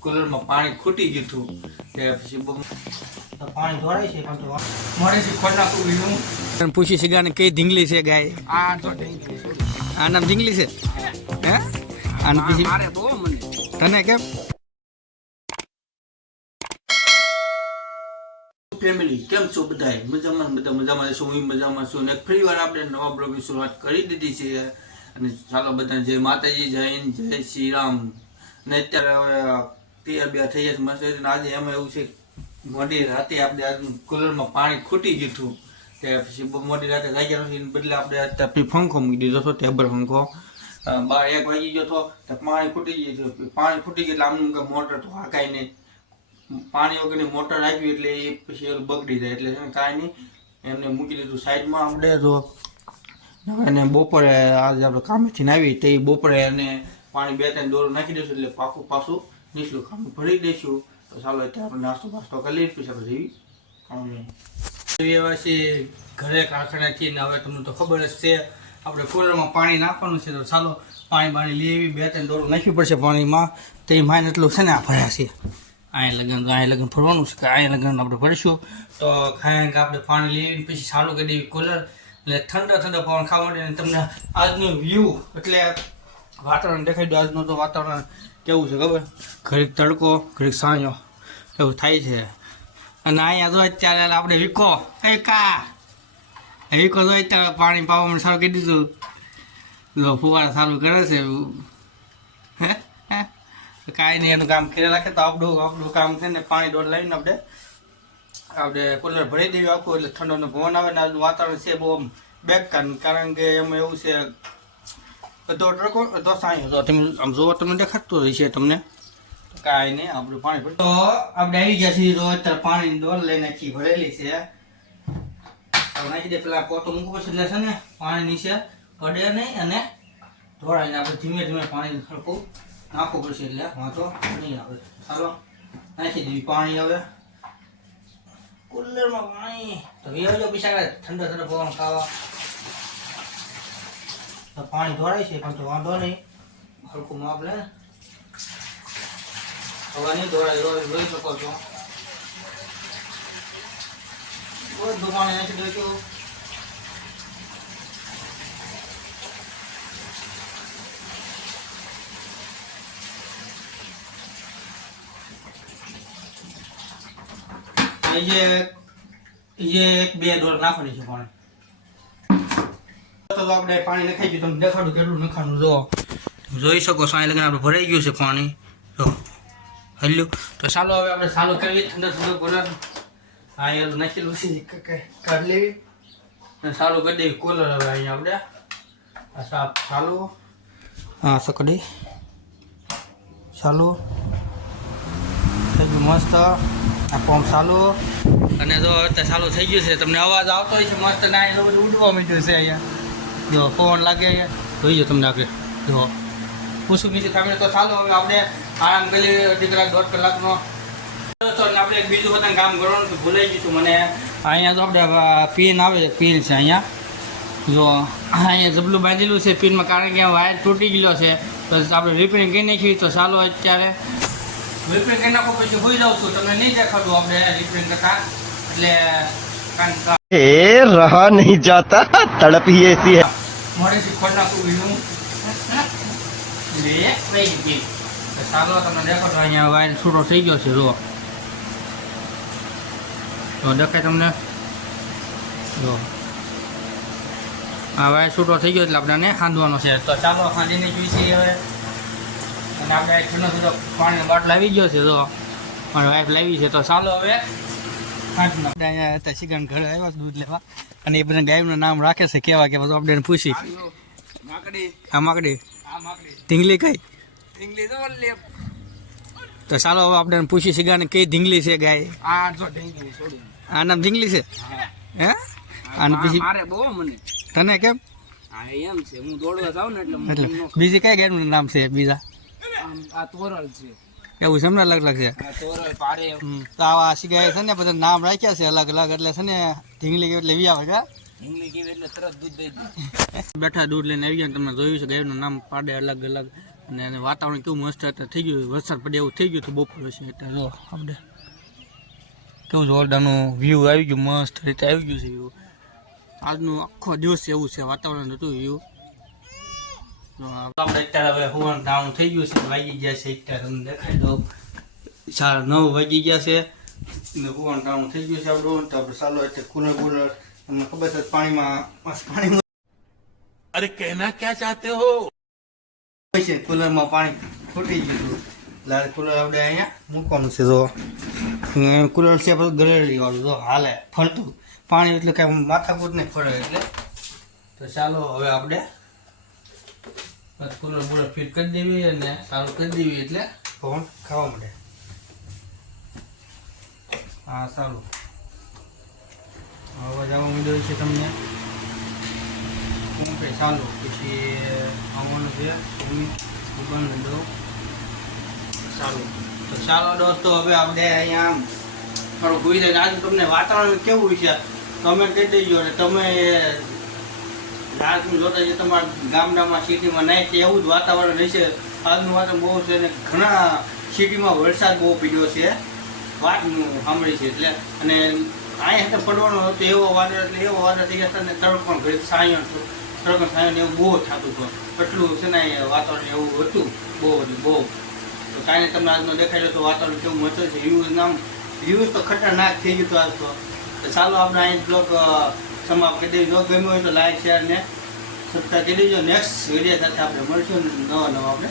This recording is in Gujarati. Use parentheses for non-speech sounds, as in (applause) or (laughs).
કુલરમાં પાણી ખૂટી ગયું હતું. તે પછી પાણી ઢોળાય છે પણ મળે છે ખોટા કુવીનું તને પૂછી છે ગાને કઈ ઢીંગલી છે ગાય? આ તો આ નામ ઢીંગલી છે? હે? અને પછી મારે બહુ મને. તને કેમ? ફેમિલી કેમ છો બધાય? મજામાં બધા મજામાં છો? હું મજામાં છું. ને ફરી વાર આપણે નવા બ્લોગની શરૂઆત કરી દીધી છે. અને ચાલો બધા જય માતાજી જય હિન્દ જય શ્રી રામ. ને અત્યારે હવે બે થઈ જશે મસ્ત. આજે એમાં એવું છે મોડી રાતે આપણે આજનું કુલરમાં પાણી ખૂટી ગયું હતું તે પછી મોડી રાતે જાગ્યા નથી એને બદલે આપણે અત્યારે પંખો મૂકી દીધો હતો ટેબલ અ, બાર એક વાગી ગયો હતો તો પાણી ખૂટી ગયું હતું. પાણી ખૂટી ગયું એટલે આમનું મોટર તો હાકાય નહીં. પાણી વગરની મોટર આવી એટલે એ પછી બગડી જાય. એટલે કાંઈ નહીં એમને મૂકી દીધું. સાઈડમાં આપણે તો અને બપોરે આજે આપણે કામેથી આવી તે બપોરે એને પાણી બે ત્રણ દોરું નાખી દઈશું એટલે પાકું પાછું નીચલું ખાનું ભરી દઈશું. તો ચાલો અત્યારે આપણે નાસ્તો બાસ્તો કરી લઈએ, પછી જઈએ. ખાવાનું એવા છે ઘરે કારખાનાથી ને હવે તમને તો ખબર જ છે, આપણે કુલરમાં પાણી નાખવાનું છે, તો ચાલો પાણી બાણી લઈ આવી, બે ત્રણ દોરું નાખવી પડશે પાણીમાં. તો એ માઇન એટલું છે ને, આ ભર્યા છે. અહીંયા લગ્ન અહીંયા લગ્ન ફરવાનું છે, કે અહીંયા લગ્ન આપણે ભરીશું. તો કે આપણે પાણી આવીને પછી ચાલુ કરી દેવી કુલર. એટલે ઠંડા ઠંડા પવન ખાવા માટે તમને આજનું વ્યૂ એટલે વાતાવરણ દેખાઈ દો, આજનું તો વાતાવરણ કેવું છે ખબર? ઘડીક તડકો, ઘડીક સાંજો, એવું થાય છે. અને અહીંયા જો અત્યારે આપણે વિકો, એ કા? વીકો જો અત્યારે પાણી પાવાનું સારું કહી દીધું. લો, ફુવારા સારું કરે છે હે? કાંઈ નહીં, એનું કામ કરી રાખે તો આપણું આપણું કામ છે ને પાણી દોડ લાવીને આપણે આપણે કુલર ભરી દેવી આખું, એટલે ઠંડોનો પવન આવે ને આજનું વાતાવરણ છે બહુ બેકાર, કારણ કે એમાં એવું છે તડકો અધો સાંઈ હતો તમે આમ જોવો, તમને દેખાતું હશે તમને. કાંઈ નહીં, આપણું પાણી તો આપણે આવી ગયા છીએ જો, અત્યારે પાણીની ડોલ લઈને ભરેલી છે. નાખી દે, પેલા પોતો મૂકવું પડશે એટલે ને, પાણી નીચે પડે નહીં અને ઢોળાઈને આપણે ધીમે ધીમે પાણી હલકું નાખવું પડશે, એટલે વાંધો નહીં આવે. ચાલો, નાખી દેવી પાણી હવે. કુલરમાં પાણી. તો વિયો બિચારા ઠંડા ઠંડા પવન ખાવા. પાણી ધોરાય છે, પણ તો વાંધો નહીં. હલકું માપ લે. હવે નહીં ધોરાય જોઈ શકો છો બધું પાણી નાખી અહીં જે જે એક, બે ડોર નાખવાની છે પાણી. પાણી નખાઈ તમને દેખાડું કેટલું નખાનું જો. જોઈ શકો છો અહીં લગન આપણે ભરાઈ ગયું છે પાણી. જો. હલ્યું. તો ચાલો હવે આપણે ચાલુ કરીએ, ઠંડા ઠંડો કોલર હા એલું નાખેલું છે ક- ક- લેવી. અને કરી દેવી કુલર હવે અહીંયા આપણે. સાફ ચાલુ. હા, સકડી. ચાલુ. થઈ ગયું મસ્ત. આ પંપ ચાલુ. અને જો અત્યારે ચાલુ થઈ ગયું છે, તમને અવાજ આવતો હોય છે, મસ્ત ના એ બધું ઉડવા માંડ્યું છે અહીંયા. જો પવન લાગે છે જોઈ જો તમને આપણે જો. પૂછું બીજું થાય તો ચાલો, હવે આપણે આરામ કરી અઢી કલાક, દોઢ કલાકનો. આપણે બીજું બધાને કામ કરવાનું ભૂલાઈ ગયું મને. અહીંયા તો આપણે પિન આવે છે, પિન છે અહીંયા. જો, અહીંયા જબલું બાંધેલું છે પિનમાં, કારણ કે વાયર તૂટી ગયો છે. તો આપણે રિપેરિંગ કરી નાખીએ તો ચાલો અત્યારે. રિપેરિંગ કરી નાખો, પછી હોઈ જાઉં છું. તમને નહીં દેખાતું આપણે રિપેરિંગ કરતા. એટલે એ રહા નહીં જતા, તડપ મોડી શીખવાડ નાખું બીજું. લે કઈ ગઈ ચાલો, તમે દેખો તો અહીંયા વાયર છૂટો થઈ ગયો છે, જુઓ. તો દેખાય તમને. જો આ વાયર છૂટો થઈ ગયો એટલે આપણને ખાંધવાનો છે. તો ચાલો, ખાંધીને જોઈશે હવે. અને આપણે છૂટો છૂટો પાણીનો બાટલો આવી ગયો છે જો પણ વાઇફ લાવી છે. તો ચાલો હવે. અહીંયા હતા ઘરે આવ્યા દૂધ લેવા. અને એ બધા ગાયનું નામ રાખે છે કેવા કે બધું આપણે પૂછી. આ માકડી? ઢીંગલી કઈ? તો ચાલો હવે આપણે પૂછી શીખાને કઈ ઢીંગલી છે ગાય? આ નામ ઢીંગલી છે? હે. અને પછી? મારે તને કેમ? બીજી કઈ ગાયનું નામ છે બીજા? આ તોરલ છે. એવું છે એમને અલગ અલગ છે. તો આવા શીખાય છે ને બધા નામ રાખ્યા છે અલગ અલગ એટલે છે ને ઢીંગલી એટલે લેવી આવે છે એટલે તરત દૂધ દઈ (laughs) બેઠા દૂધ લઈને આવી ગયા તમને જોયું છે ગાયનું નામ પાડે અલગ અલગ. અને વાતાવરણ કેવું મસ્ત અત્યારે થઈ ગયું વરસાદ પડે એવું થઈ ગયું તો બપોર છે એટલે જો આપણે કેવું જોરદારનું વ્યૂ આવી ગયું મસ્ત રીતે આવી ગયું છે વ્યૂ આજનું આખો દિવસ એવું છે વાતાવરણ હતું વ્યૂ આપણે અત્યારે હવે હોવાનું ડાઉન થઈ ગયું છે વાગી ગયા છે અત્યારે તમને દેખાય દઉં. સાડા નવ વાગી ગયા છે. ને હોવાનું થઈ ગયું છે આપણું. તો ચાલો એટલે કુલર કુલર ખબર છે પાણીમાં પાણીમાં અરે કહેના ક્યાં ચાહતે હો? છે કુલરમાં પાણી ફૂટી ગયું હતું. એટલે કુલર આપણે અહીંયા મૂકવાનું છે જો. કુલર છે ગળેડી વાળું જો હાલે ફરતું. પાણી એટલે કાંઈ માથાકૂટ નહીં ફરે એટલે. તો ચાલો હવે આપણે કુલર બુલર ફિટ કરી દેવી અને સારું કરી દેવી એટલે પવન ખાવા મળે હા સારું. અવાજ આવવા મળ્યો છે તમને? શું કંઈ ચાલુ પછી આવવાનું છે. સ્વિમિંગ બંધ દઉં. સારું. તો ચાલો દોસ્તો હવે આપણે અહીંયા આમ ભૂઈ જાય આજે તમને વાતાવરણ કેવું છે? તમે કહી દેજો અને તમે રાતનું જોતા જે તમારા ગામડામાં સિટીમાં નહીં તે એવું જ વાતાવરણ રહેશે આજનું વાતાવરણ બહુ છે અને ઘણા સિટીમાં વરસાદ બહુ પીડ્યો છે. વાતનું સાંભળી છે એટલે. અને અહીંયા તો પડવાનો હતો એવો વાદળ એટલે એવો વાદળ થઈ ગયા અને તડકો પણ ઘડી સાયણ પણ સાયણ એવું બહુ થતું હતું. એટલું છે ને વાતાવરણ એવું હતું. બહુ બધું, બહુ. તો કાંઈ તમને આજનો દેખાય તો વાતાવરણ કેવું મચે છે. વ્યૂઝ નામ વ્યૂઝ તો ખતરનાક થઈ ગયું હતું આજ તો. ચાલો આપણે અહીં બ્લોગ સમાપ્ત કરી દેવી જો ગમ્યું હોય તો લાઈક શેર ને સબસ્ક્રાઈબ કરી દેજો. નેક્સ્ટ વીડિયો સાથે આપણે મળશું. નવા નવા આપણે.